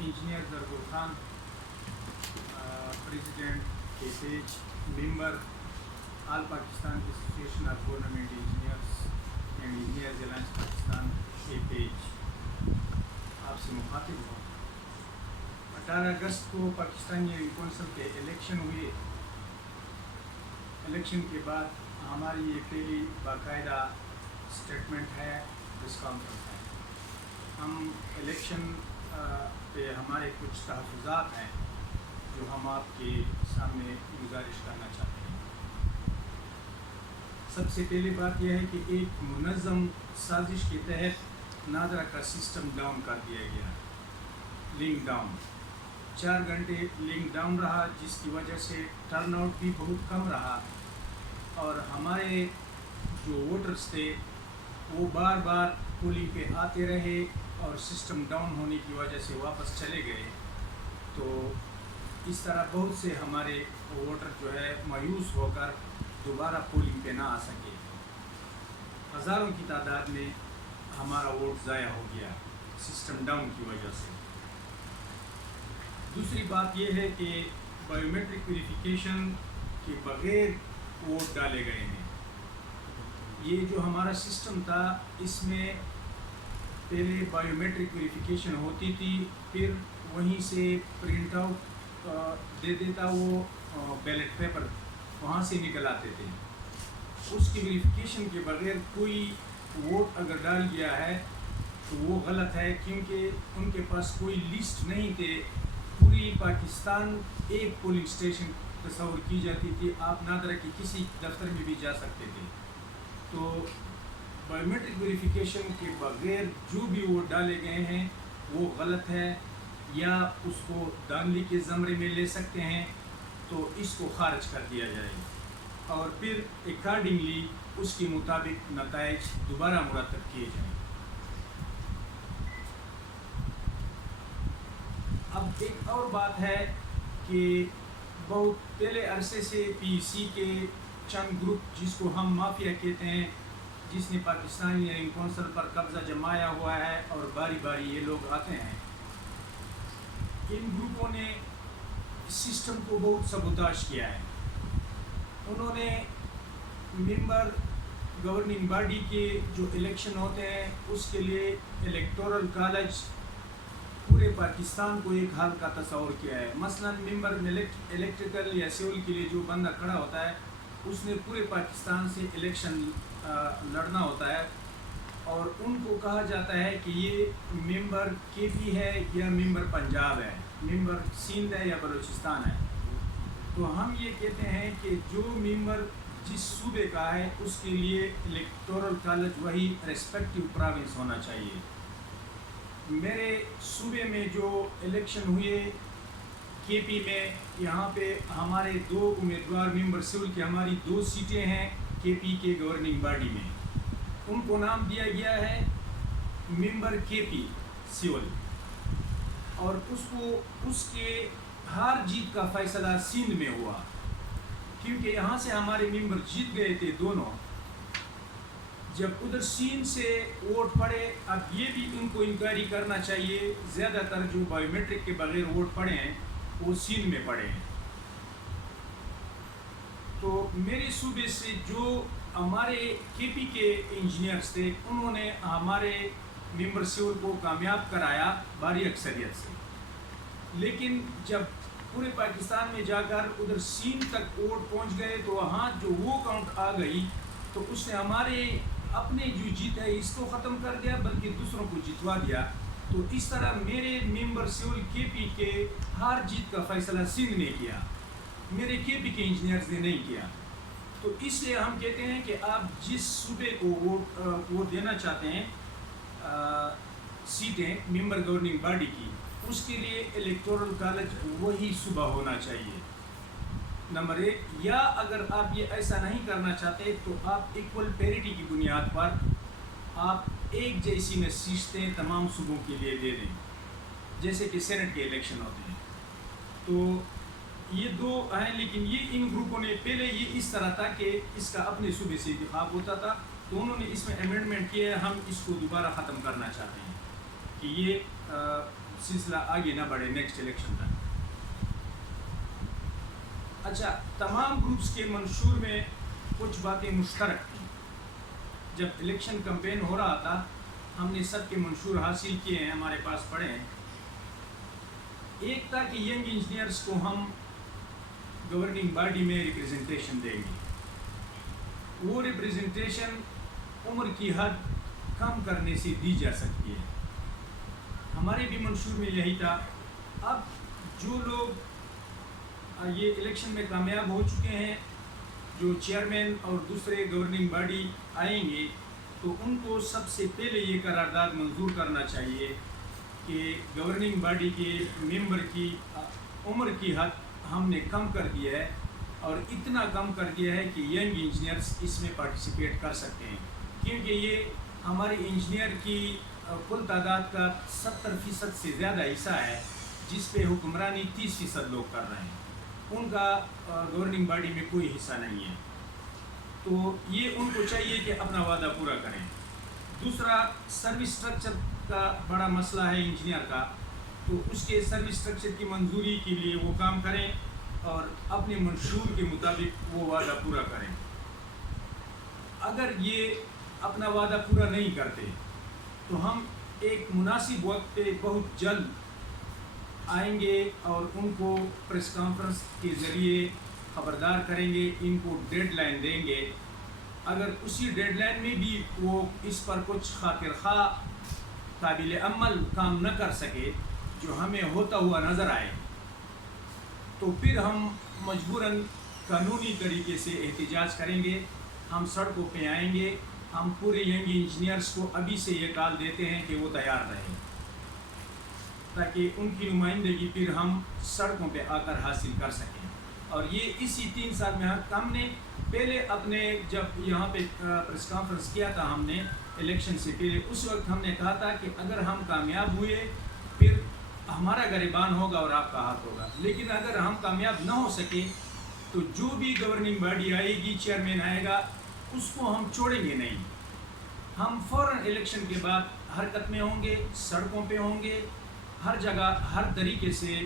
Engineer ضرور Khan, president کے page, member all Pakistan association of government engineers and engineers alliance Pakistan کے page آپ سے مخاطب ہوں. 18 اگست کو پاکستانی کونسل کے الیکشن ہوئے. الیکشن کے بعد ہماری یہ پہلی باقاعدہ اسٹیٹمنٹ ہے, پریس کانفرنس ہے. ہم الیکشن پہ ہمارے کچھ تحفظات ہیں جو ہم آپ کے سامنے گزارش کرنا چاہتے ہیں. سب سے پہلی بات یہ ہے کہ ایک منظم سازش کے تحت نادرا کا سسٹم ڈاؤن کر دیا گیا. لنک ڈاؤن 4 گھنٹے لنک ڈاؤن رہا, جس کی وجہ سے ٹرن آؤٹ بھی بہت کم رہا, اور ہمارے جو ووٹرز تھے وہ بار بار پولنگ پہ آتے رہے اور سسٹم ڈاؤن ہونے کی وجہ سے واپس چلے گئے. تو اس طرح بہت سے ہمارے ووٹر جو ہے مایوس ہو کر دوبارہ پولنگ پہ نہ آ سکے. ہزاروں کی تعداد میں ہمارا ووٹ ضائع ہو گیا سسٹم ڈاؤن کی وجہ سے. دوسری بات یہ ہے کہ بائیو میٹرک ویریفیکیشن کے بغیر ووٹ ڈالے گئے ہیں. یہ جو ہمارا سسٹم تھا اس میں پہلے بائیو میٹرک ویریفیکیشن ہوتی تھی, پھر وہیں سے پرنٹ آؤٹ دے دیتا وہ بیلٹ پیپر, وہاں سے نکل آتے تھے. اس کی ویریفیکیشن کے بغیر کوئی ووٹ اگر ڈال گیا ہے تو وہ غلط ہے, کیونکہ ان کے پاس کوئی لسٹ نہیں تھے. پوری پاکستان ایک پولنگ اسٹیشن تصور کی جاتی تھی, آپ نادرا کے کسی دفتر میں بھی جا سکتے تھے. تو بائیو میٹرک ویریفیکیشن کے بغیر جو بھی ووٹ ڈالے گئے ہیں وہ غلط ہے, یا اس کو دھاندلی کے زمرے میں لے سکتے ہیں, تو اس کو خارج کر دیا جائے اور پھر اکارڈنگلی اس کے مطابق نتائج دوبارہ مرتب کیے جائیں. اب ایک اور بات ہے کہ بہت پہلے عرصے سے پی سی کے چند گروپ, جس کو ہم مافیا کہتے ہیں, جس نے پاکستانی کونسل پر قبضہ جمایا ہوا ہے اور باری باری یہ لوگ آتے ہیں, ان گروپوں نے سسٹم کو بہت سبوتاش کیا ہے. انہوں نے ممبر گورننگ باڈی کے جو الیکشن ہوتے ہیں اس کے لیے الیکٹورل کالج پورے پاکستان کو ایک حال کا تصور کیا ہے. مثلا ممبر الیکٹریکل یا سول کے لیے جو بندہ کھڑا ہوتا ہے اس نے پورے پاکستان سے الیکشن لڑنا ہوتا ہے, اور ان کو کہا جاتا ہے کہ یہ ممبر کے پی ہے یا ممبر پنجاب ہے, ممبر سندھ ہے یا بلوچستان ہے. تو ہم یہ کہتے ہیں کہ جو ممبر جس صوبے کا ہے اس کے لیے الیکٹورل کالج وہی ریسپیکٹیو پروونس ہونا چاہیے. میرے صوبے میں جو الیکشن ہوئے کے پی میں, یہاں پہ ہمارے 2 امیدوار ممبر سول کی ہماری 2 سیٹیں ہیں کے پی کے گورننگ باڈی میں, ان کو نام دیا گیا ہے ممبر کے پی سول, اور اس کے ہار جیت کا فیصلہ سندھ میں ہوا, کیونکہ یہاں سے ہمارے ممبر جیت گئے تھے دونوں. جب ادھر سندھ سے ووٹ پڑے, اب یہ بھی ان کو انکوائری کرنا چاہیے, زیادہ تر جو بائیو میٹرک کے بغیر ووٹ پڑے ہیں وہ سندھ میں پڑے ہیں. تو میرے صوبے سے جو ہمارے کے پی کے انجینئرز تھے انہوں نے ہمارے ممبر سول کو کامیاب کرایا بھاری اکثریت سے. لیکن جب پورے پاکستان میں جا کر ادھر سندھ تک ووٹ پہنچ گئے تو وہاں جو وہ کاؤنٹ آ گئی تو اس نے ہمارے اپنے جو جیت ہے اس کو ختم کر دیا, بلکہ دوسروں کو جتوا دیا. تو اس طرح میرے ممبر سول کے پی کے ہار جیت کا فیصلہ سندھ نے کیا, میرے کے پی کے انجینئرز نے نہیں کیا. تو اس لیے ہم کہتے ہیں کہ آپ جس صوبے کو ووٹ دینا چاہتے ہیں سیٹیں ممبر گورننگ باڈی کی, اس کے لیے الیکٹورل کالج وہی صوبہ ہونا چاہیے نمبر 1. یا اگر آپ یہ ایسا نہیں کرنا چاہتے تو آپ ایکول پیریٹی کی بنیاد پر آپ ایک جیسی نشستیں تمام صوبوں کے لیے دے دیں, جیسے کہ سینٹ کے الیکشن ہوتے ہیں. تو یہ 2 ہیں, لیکن یہ ان گروپوں نے پہلے یہ اس طرح تھا کہ اس کا اپنے صوبے سے انتخاب ہوتا تھا, تو انہوں نے اس میں امینڈمنٹ کیا ہے. ہم اس کو دوبارہ ختم کرنا چاہتے ہیں کہ یہ سلسلہ آگے نہ بڑھے نیکسٹ الیکشن تک۔ اچھا، تمام گروپس کے منشور میں کچھ باتیں مشترک تھیں۔ جب الیکشن کمپین ہو رہا تھا ہم نے سب کے منشور حاصل کیے ہیں، ہمارے پاس پڑے ہیں۔ ایک تھا کہ ینگ انجینئرس کو ہم گورننگ باڈی میں ریپریزنٹیشن دیں گے۔ وہ ریپریزنٹیشن عمر کی حد کم کرنے سے دی جا سکتی ہے۔ ہمارے بھی منشور میں یہی تھا۔ اب جو لوگ یہ الیکشن میں کامیاب ہو چکے ہیں، جو چیئرمین اور دوسرے گورننگ باڈی آئیں گے، تو ان کو سب سے پہلے یہ قرارداد منظور کرنا چاہیے کہ گورننگ باڈی کے ممبر کی عمر کی حد ہم نے کم کر دیا ہے، اور اتنا کم کر دیا ہے کہ ینگ انجینئرس اس میں پارٹیسپیٹ کر سکتے ہیں، کیونکہ یہ ہمارے انجینئر کی کل تعداد کا 70% سے زیادہ حصہ ہے، جس پہ حکمرانی 30% لوگ کر رہے ہیں۔ ان کا گورننگ باڈی میں کوئی حصہ نہیں ہے، تو یہ ان کو چاہیے کہ اپنا وعدہ پورا کریں۔ دوسرا، سروس اسٹرکچر کا بڑا مسئلہ ہے انجینئر کا، تو اس کے سروس اسٹرکچر کی منظوری کے لیے وہ کام کریں اور اپنے منشور کے مطابق وہ وعدہ پورا کریں۔ اگر یہ اپنا وعدہ پورا نہیں کرتے تو ہم ایک مناسب وقت پہ بہت جلد آئیں گے اور ان کو پریس کانفرنس کے ذریعے خبردار کریں گے، ان کو ڈیڈ لائن دیں گے۔ اگر اسی ڈیڈ لائن میں بھی وہ اس پر کچھ خاطر خواہ قابل عمل کام نہ کر سکے، جو ہمیں ہوتا ہوا نظر آئے، تو پھر ہم مجبوراً قانونی طریقے سے احتجاج کریں گے، ہم سڑکوں پہ آئیں گے۔ ہم پورے ینگ انجینئرس کو ابھی سے یہ کال دیتے ہیں کہ وہ تیار رہیں، تاکہ ان کی نمائندگی پھر ہم سڑکوں پہ آ کر حاصل کر سکیں۔ اور یہ اسی 3 سال میں ہم نے پہلے اپنے جب یہاں پہ پریس کانفرنس کیا تھا، ہم نے الیکشن سے پہلے، اس وقت ہم نے کہا تھا کہ اگر ہم کامیاب ہوئے پھر ہمارا گریبان ہوگا اور آپ کا ہاتھ ہوگا، لیکن اگر ہم کامیاب نہ ہو سکے تو جو بھی گورننگ باڈی آئے گی، چیئرمین آئے گا، اس کو ہم چھوڑیں گے نہیں۔ ہم فوراً الیکشن کے بعد حرکت میں ہوں گے، سڑکوں پہ ہوں گے، ہر جگہ ہر طریقے سے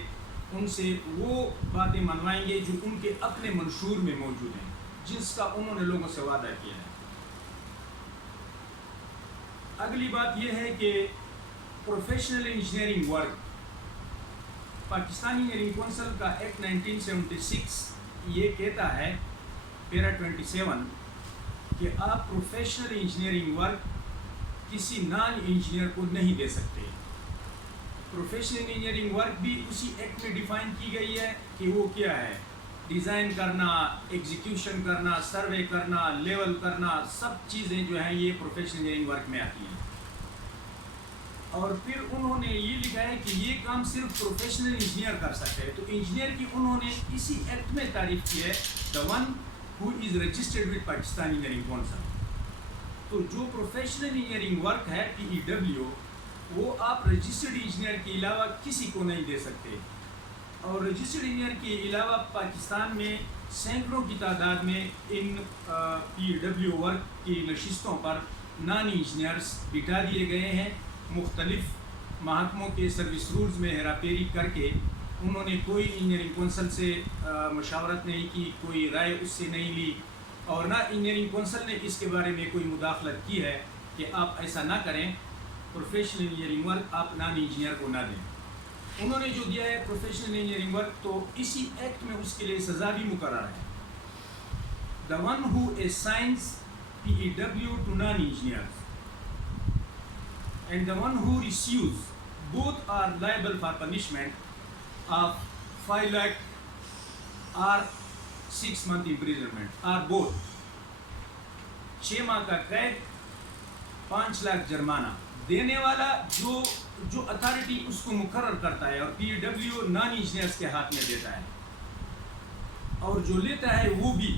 ان سے وہ باتیں منوائیں گے جو ان کے اپنے منشور میں موجود ہیں، جس کا انہوں نے لوگوں سے وعدہ کیا ہے۔ اگلی بات یہ ہے کہ professional engineering work, Pakistani engineering council کا ایکٹ 1976 یہ کہتا ہے، پیرا 27، کہ آپ پروفیشنل انجینئرنگ ورک کسی نان انجینئر کو نہیں دے سکتے۔ پروفیشنل انجینئرنگ ورک بھی اسی ایکٹ میں ڈیفائن کی گئی ہے کہ وہ کیا ہے، ڈیزائن کرنا، ایگزیکیوشن کرنا، سروے کرنا، لیول کرنا، سب چیزیں جو ہیں یہ پروفیشنل انجینئرنگ ورک میں آتی ہیں۔ اور پھر انہوں نے یہ لکھا ہے کہ یہ کام صرف پروفیشنل انجینئر کر سکتے ہیں، تو انجینئر کی انہوں نے اسی ایکٹ میں تعریف کی ہے، the one who is registered with Pakistan engineering council. تو جو پروفیشنل انجینئرنگ ورک ہے PEW، وہ آپ رجسٹرڈ انجینئر کے علاوہ کسی کو نہیں دے سکتے۔ اور رجسٹرڈ انجینئر کے علاوہ پاکستان میں سینکڑوں کی تعداد میں ان PEW ورک کی نشستوں پر نان انجینئرس بٹھا دیے گئے ہیں۔ مختلف محکموں کے سروس رولز میں ہیرا پھیری کر کے انہوں نے کوئی انجینئرنگ کونسل سے مشاورت نہیں کی، کوئی رائے اس سے نہیں لی، اور نہ انجینئرنگ کونسل نے اس کے بارے میں کوئی مداخلت کی ہے کہ آپ ایسا نہ کریں، پروفیشنل انجینئرنگ ورک آپ نان انجینئر کو نہ دیں۔ انہوں نے جو دیا ہے پروفیشنل انجینئرنگ ورک، تو اسی ایکٹ میں اس کے لیے سزا بھی مقرر ہے۔ the one who assigns PEW to non-engineers and the one who receives, both are liable for punishment of 5 lakh or 6 month imprisonment or both۔ 6 ماہ کا قید، 5 لاکھ جرمانہ۔ دینے والا جو اتھارٹی اس کو مقرر کرتا ہے، اور PEW نان انجینئرس کے ہاتھ میں دیتا ہے، اور جو لیتا ہے وہ بھی،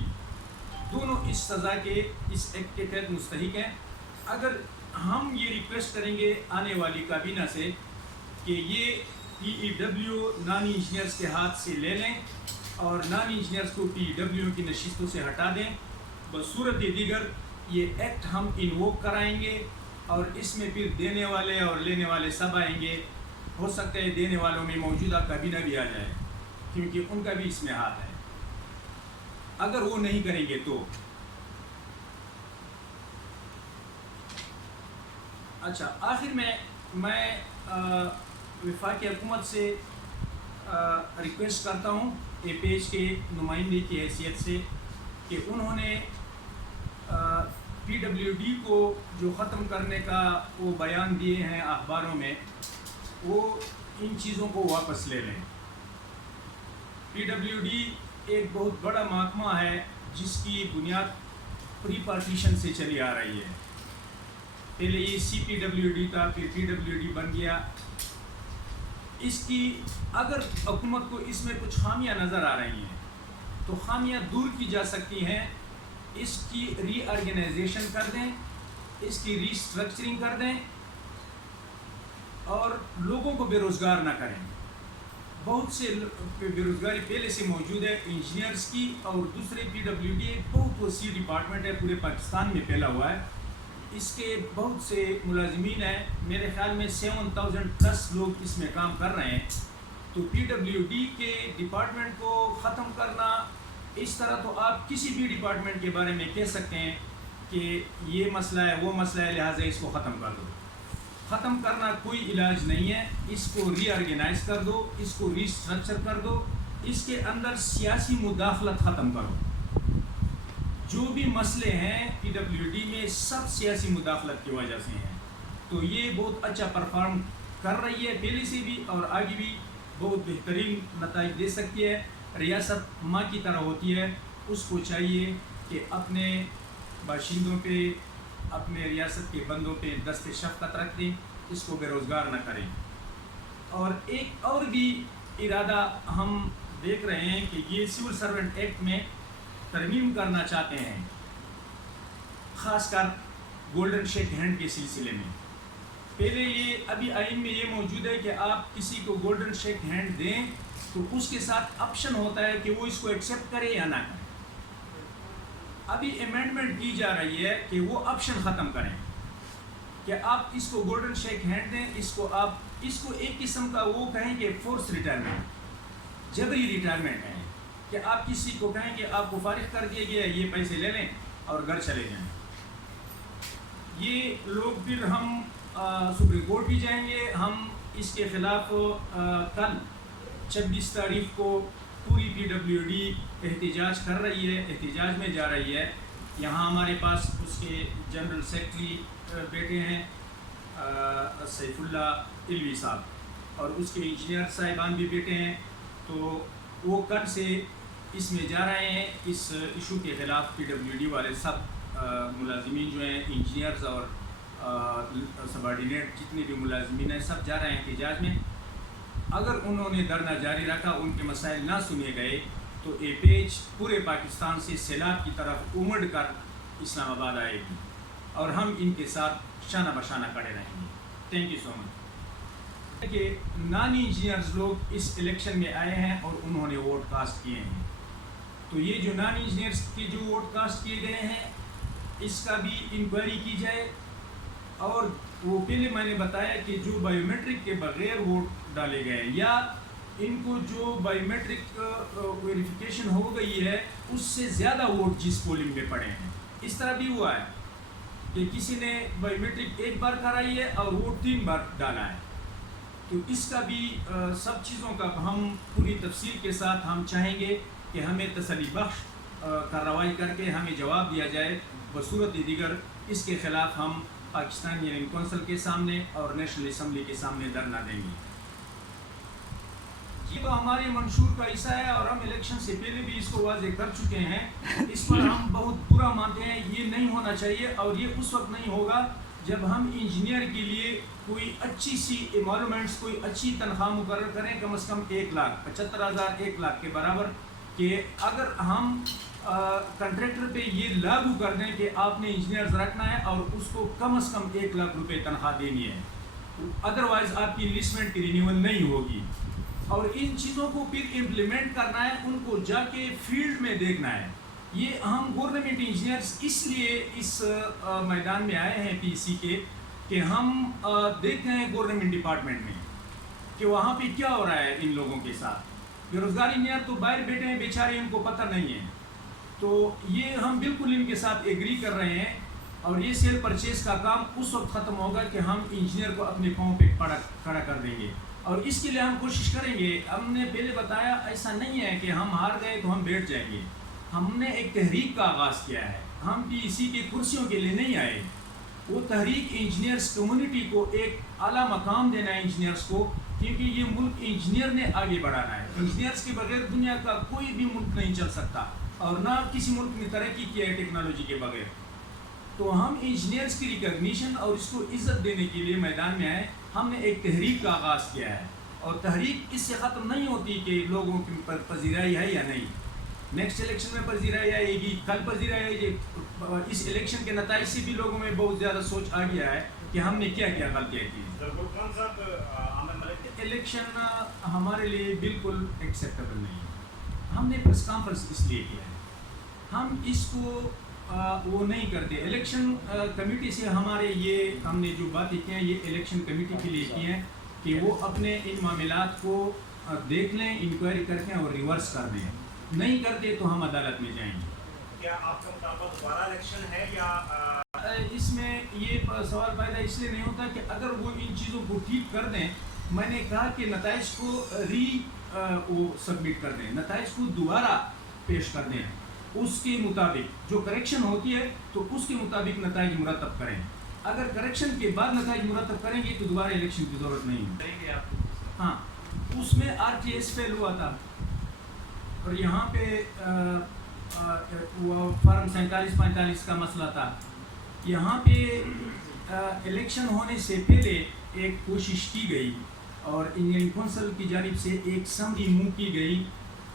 دونوں اس سزا کے اس ایکٹ کے تحت مستحق ہیں۔ اگر ہم یہ ریکویسٹ کریں گے آنے والی کابینہ سے کہ یہ PEW نان انجینئرس کے ہاتھ سے لے لیں اور نان انجینئرس کو PEW کی نشستوں سے ہٹا دیں، بصورت دیگر یہ ایکٹ ہم انووک کرائیں گے، اور اس میں پھر دینے والے اور لینے والے سب آئیں گے، ہو سکتا ہے دینے والوں میں موجودہ کابینہ بھی آ جائے، کیونکہ ان کا بھی اس میں ہاتھ ہے۔ اگر وہ نہیں کریں گے تو اچھا، آخر میں وفاقی حکومت سے ریکویسٹ کرتا ہوں اے پیج کے نمائندے کی حیثیت سے کہ انہوں نے پی ڈبلیو ڈی کو جو ختم کرنے کا وہ بیان دیے ہیں اخباروں میں، وہ ان چیزوں کو واپس لے لیں۔ پی ڈبلیو ڈی ایک بہت بڑا محکمہ ہے جس کی بنیاد پری پارٹیشن سے چلی آ رہی ہے۔ پہلے یہ سی پی ڈبلیو ڈی تھا، پھر پی ڈبلیو ڈی بن گیا۔ اس کی اگر حکومت کو اس میں کچھ خامیاں نظر آ رہی ہیں تو خامیاں دور کی جا سکتی ہیں۔ اس کی ری آرگنائزیشن کر دیں، اس کی ری اسٹرکچرنگ کر دیں اور لوگوں کو بے روزگار نہ کریں۔ بہت سے بے روزگاری پہلے سے موجود ہے انجینئرز کی، اور دوسرے پی ڈبلیو ڈی ایک بہت وسیع ڈپارٹمنٹ ہے، پورے پاکستان میں پھیلا ہوا ہے۔ اس کے بہت سے ملازمین ہیں، میرے خیال میں 7000+ لوگ اس میں کام کر رہے ہیں۔ تو پی ڈبلیو ڈی کے ڈپارٹمنٹ کو ختم کرنا اس طرح تو آپ کسی بھی ڈپارٹمنٹ کے بارے میں کہہ سکتے ہیں کہ یہ مسئلہ ہے، وہ مسئلہ ہے، لہٰذا اس کو ختم کر دو۔ ختم کرنا کوئی علاج نہیں ہے، اس کو ری آرگنائز کر دو، اس کو ری اسٹرکچر کر دو، اس کے اندر سیاسی مداخلت ختم کرو۔ جو بھی مسئلے ہیں پی ڈبلیو ڈی میں سب سیاسی مداخلت کی وجہ سے ہیں۔ تو یہ بہت اچھا پرفارم کر رہی ہے پہلے سے بھی، اور آگے بھی بہت بہترین نتائج دے سکتی ہے۔ ریاست ماں کی طرح ہوتی ہے، اس کو چاہیے کہ اپنے باشندوں پہ، اپنے ریاست کے بندوں پہ دست شفقت رکھ دیں، اس کو بے روزگار نہ کریں۔ اور ایک اور بھی ارادہ ہم دیکھ رہے ہیں کہ یہ سول سرونٹ ایکٹ میں ترمیم کرنا چاہتے ہیں، خاص کر گولڈن شیک ہینڈ کے سلسلے میں۔ پہلے یہ ابھی آئین میں یہ موجود ہے کہ آپ کسی کو گولڈن شیک ہینڈ دیں تو اس کے ساتھ آپشن ہوتا ہے کہ وہ اس کو ایکسیپٹ کرے یا نہ کرے۔ ابھی امینڈمنٹ کی جا رہی ہے کہ وہ آپشن ختم کریں، کہ آپ اس کو گولڈن شیک ہینڈ دیں، اس کو ایک قسم کا وہ کہیں کہ فورس ریٹائرمنٹ، جبری ریٹائرمنٹ ہے، کہ آپ کسی کو کہیں کہ آپ کو فارغ کر دیا گیا، یہ پیسے لے لیں اور گھر چلے جائیں۔ یہ لوگ پھر ہم سپریم کورٹ بھی جائیں گے۔ ہم اس کے خلاف کل 26 تاریخ کو پوری پی ڈبلیو ڈی احتجاج کر رہی ہے، احتجاج میں جا رہی ہے۔ یہاں ہمارے پاس اس کے جنرل سیکرٹری بیٹے ہیں سیف اللہ علوی صاحب، اور اس کے انجینئر صاحبان بھی بیٹے ہیں۔ تو وہ کل سے اس میں جا رہے ہیں، اس ایشو کے خلاف۔ پی ڈبلیو ڈی والے سب ملازمین جو ہیں، انجینئرز اور سبارڈینیٹ جتنے بھی ملازمین ہیں، سب جا رہے ہیں احتجاج میں۔ اگر انہوں نے دھرنا جاری رکھا، ان کے مسائل نہ سنے گئے، تو اے پیج پورے پاکستان سے سیلاب کی طرف امڑ کر اسلام آباد آئے گی، اور ہم ان کے ساتھ شانہ بشانہ کھڑے رہیں گے۔ تھینک یو سو مچ۔ کہ نان انجینئرز لوگ اس الیکشن میں آئے ہیں اور انہوں نے ووٹ کاسٹ کیے ہیں، تو یہ جو نان انجینئرز کے جو ووٹ کاسٹ کیے گئے ہیں، اس کا بھی انکوائری کی جائے۔ اور وہ پہلے میں نے بتایا کہ جو بائیو میٹرک کے بغیر ووٹ ڈالے گئے ہیں، یا ان کو جو بائیو میٹرک ویریفیکیشن ہو گئی ہے اس سے زیادہ ووٹ جس پولنگ میں پڑے ہیں، اس طرح بھی ہوا ہے کہ کسی نے بائیو میٹرک ایک بار کرائی ہے اور ووٹ 3 بار ڈالا ہے۔ تو اس کا بھی سب چیزوں کا ہم پوری تفصیل کے ساتھ ہم چاہیں گے کہ ہمیں تسلی بخش کارروائی کر کے ہمیں جواب دیا جائے۔ بصورت دیگر اس کے خلاف ہم پاکستان یونین کونسل کے سامنے اور نیشنل اسمبلی کے سامنے دھرنا دیں گے۔ یہ تو ہمارے منشور کا حصہ ہے، اور ہم الیکشن سے پہلے بھی اس کو واضح کر چکے ہیں۔ اس پر ہم بہت برا مانتے ہیں، یہ نہیں ہونا چاہیے، اور یہ اس وقت نہیں ہوگا جب ہم انجینئر کے لیے کوئی اچھی سی ایمالومنٹس، کوئی اچھی تنخواہ مقرر کریں، کم از کم 1,75,000 1 لاکھ کے برابر، کہ اگر ہم کنٹریکٹر پہ یہ لاگو کر دیں کہ آپ نے انجینئرز رکھنا ہے اور اس کو کم از کم 1 لاکھ روپے تنخواہ دینی ہے، ادروائز آپ کی انلسٹمنٹ کی رینیول نہیں ہوگی۔ اور ان چیزوں کو پھر امپلیمنٹ کرنا ہے، ان کو جا کے فیلڈ میں دیکھنا ہے۔ یہ ہم گورنمنٹ انجینئرز اس لیے اس میدان میں آئے ہیں پی سی کے، کہ ہم دیکھتے ہیں گورنمنٹ ڈپارٹمنٹ میں کہ وہاں پہ کیا ہو رہا ہے ان لوگوں کے ساتھ. بیروزگار انجینئر تو باہر بیٹھے ہیں بیچارے, ان کو پتہ نہیں ہے. تو یہ ہم بالکل ان کے ساتھ ایگری کر رہے ہیں, اور یہ سیل پرچیز کا کام اس وقت ختم ہوگا کہ ہم انجینئر کو اپنے پاؤں پہ کھڑا کر دیں گے, اور اس کے لیے ہم کوشش کریں گے. ہم نے پہلے بتایا ایسا نہیں ہے کہ ہم ہار گئے تو ہم بیٹھ جائیں گے. ہم نے ایک تحریک کا آغاز کیا ہے. ہم PEC کے کرسیوں کے لیے نہیں آئے. وہ تحریک انجینئرس کمیونٹی کو ایک اعلیٰ مقام دینا ہے انجینئرس کو, کیونکہ یہ ملک انجینئر نے آگے بڑھانا ہے. انجینئرس کے بغیر دنیا کا کوئی بھی ملک نہیں چل سکتا, اور نہ کسی ملک نے ترقی کیا ہے ٹیکنالوجی کے بغیر. تو ہم انجینئرس کی ریکگنیشن اور اس کو عزت دینے کے لیے میدان میں آئے. ہم نے ایک تحریک کا آغاز کیا ہے, اور تحریک اس سے ختم نہیں ہوتی کہ لوگوں کی پذیرائی ہے یا نہیں. نیکسٹ الیکشن میں پذیرائی آئے گی, کل پذیرائی آئے گی. اس الیکشن کے نتائج سے بھی لوگوں میں بہت زیادہ سوچ آ گیا ہے کہ ہم نے کیا کیا غلطیاں کی. الیکشن ہمارے لیے بالکل ایکسیپٹیبل نہیں ہے. ہم نے پریس کانفرنس اس لیے کیا ہے, ہم اس کو وہ نہیں کرتے. الیکشن کمیٹی سے ہمارے یہ ہم نے جو باتیں کی ہیں یہ الیکشن کمیٹی کے لیے کی ہیں کہ وہ اپنے ان معاملات کو دیکھ لیں, انکوائری کرتے ہیں اور ریورس کر دیں. نہیں کرتے تو ہم عدالت میں جائیں گے. کیا آپ کا مطالبہ دوبارہ الیکشن ہے یا اس میں یہ سوال پیدا اس لیے نہیں ہوتا کہ اگر وہ ان چیزوں کو ٹھیک کر دیں, میں نے کہا کہ نتائج کو وہ سبمٹ کر دیں, نتائج کو دوبارہ پیش کر دیں, اس کے مطابق جو کریکشن ہوتی ہے تو اس کے مطابق نتائج مرتب کریں. اگر کریکشن کے بعد نتائج مرتب کریں گے تو دوبارہ الیکشن کی ضرورت نہیں ہے. ہاں, اس میں RTS فیل ہوا تھا, اور یہاں پہ وہ فارم 47-45 کا مسئلہ تھا. یہاں پہ الیکشن ہونے سے پہلے ایک کوشش کی گئی, اور انجینئرنگ کونسل کی جانب سے ایک سمری موو کی گئی,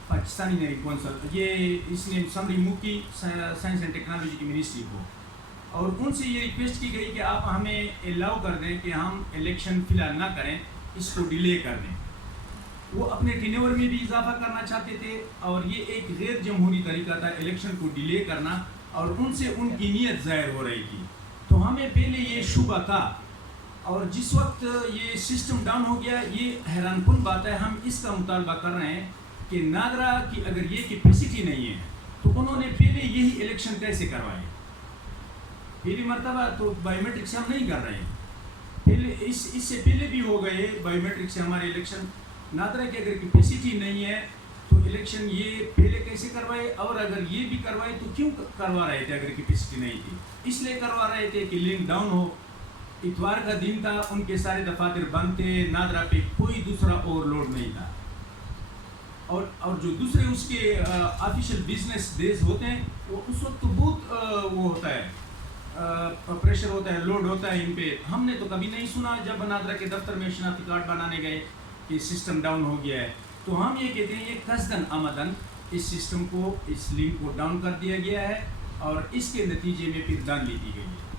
پاکستانی انجینئرنگ کونسل, یہ اس نے سمری موو کی سائنس اینڈ ٹیکنالوجی کی منسٹری کو, اور ان سے یہ ریکویسٹ کی گئی کہ آپ ہمیں الاؤ کر دیں کہ ہم الیکشن فی الحال نہ کریں, اس کو ڈیلے کر دیں. وہ اپنے ٹینیور میں بھی اضافہ کرنا چاہتے تھے, اور یہ ایک غیر جمہوری طریقہ تھا الیکشن کو ڈیلے کرنا, اور ان سے ان کی نیت ظاہر ہو رہی تھی. تو ہمیں پہلے یہ شبہ تھا, اور جس وقت یہ سسٹم ڈاؤن ہو گیا, یہ حیران کن بات ہے. ہم اس کا مطالبہ کر رہے ہیں کہ ناگرا کی اگر یہ کیپیسٹی نہیں ہے تو انہوں نے پہلے یہی الیکشن کیسے کروائے. پہلی مرتبہ تو بایو میٹرک سے ہم نہیں کر رہے ہیں, پہلے اس سے پہلے بھی ہو گئے بایو میٹرک سے ہمارے الیکشن. نادرا کی اگر کیپیسٹی نہیں ہے تو الیکشن یہ پہلے کیسے کروائے, اور اگر یہ بھی کروائے تو کیوں کروا رہے تھے اگر کیپیسٹی نہیں تھی. اس لیے کروا رہے تھے کہ لنک ڈاؤن ہو. اتوار کا دن تھا, ان کے سارے دفاتر بند تھے, نادرا پہ کوئی دوسرا اوور لوڈ نہیں تھا, اور جو دوسرے اس کے آفیشیل بزنس ڈیز ہوتے ہیں وہ اس وقت تو بہت وہ ہوتا ہے, پریشر ہوتا ہے, لوڈ ہوتا ہے ان پہ. ہم نے تو کبھی نہیں سنا جب نادرا کے دفتر میں شناختی کارڈ بنانے گئے کہ سسٹم ڈاؤن ہو گیا ہے. تو ہم یہ کہتے ہیں یہ قصداً آمدن اس سسٹم کو, اس لنک کو ڈاؤن کر دیا گیا ہے, اور اس کے نتیجے میں پھر دان لی دی گئی ہے.